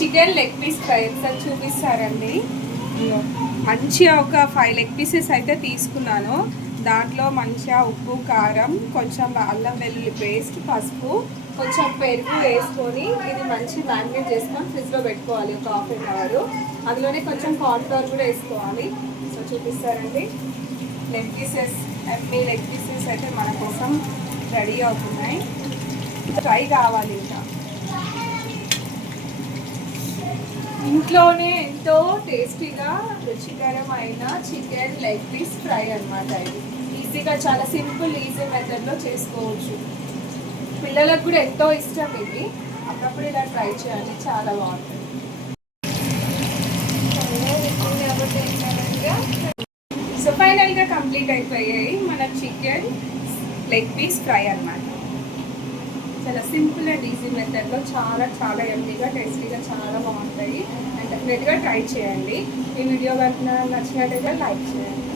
Chicken leg piece fry ఒకసారి చూపిస్తారండి. మంచిగా ఒక 5 లెగ్ పీసెస్ అయితే తీసుకున్నాను. దాంట్లో మంచిగా ఉప్పు, కారం, కొంచెం అల్లం వెల్లుల్లి పేస్ట్, పసుపు, కొంచెం పెరుగు వేసుకొని ఇది మంచి మ్యారినేట్ చేసుకొని ఫ్రిడ్జ్లో పెట్టుకోవాలి ఒక ½ an hour. అందులోనే కొంచెం కార్న్‌ఫ్లోర్ కూడా వేసుకోవాలి. సో చూపిస్తారండి. లెగ్ పీసెస్ లెగ్ పీసెస్ అయితే మన కోసం రెడీ అవుతున్నాయి. ఫ్రై కావాలి. ఇంకా ఇంట్లోనే ఎంతో టేస్టీగా రుచికరమైన చికెన్ లెగ్ పీస్ ఫ్రై అన్నమాట. ఇది ఈజీగా చాలా సింపుల్ ఈజీ మెథడ్లో చేసుకోవచ్చు. పిల్లలకు కూడా ఎంతో ఇష్టం ఇది. అప్పుడప్పుడు ఇలా ట్రై చేయాలి, చాలా బాగుంటుంది. సో ఫైనల్గా కంప్లీట్ అయిపోయాయి మన చికెన్ లెగ్ పీస్ ఫ్రై అన్నమాట. చాలా సింపుల్ అండ్ ఈజీ మెథడ్లో చాలా చాలా ఎమ్మీగా టేస్టీగా చాలా బాగుంటాయి. అండ్ డెఫినెట్గా ట్రై చేయండి. ఈ వీడియో కనుక నచ్చినట్టయితే లైక్ చేయండి.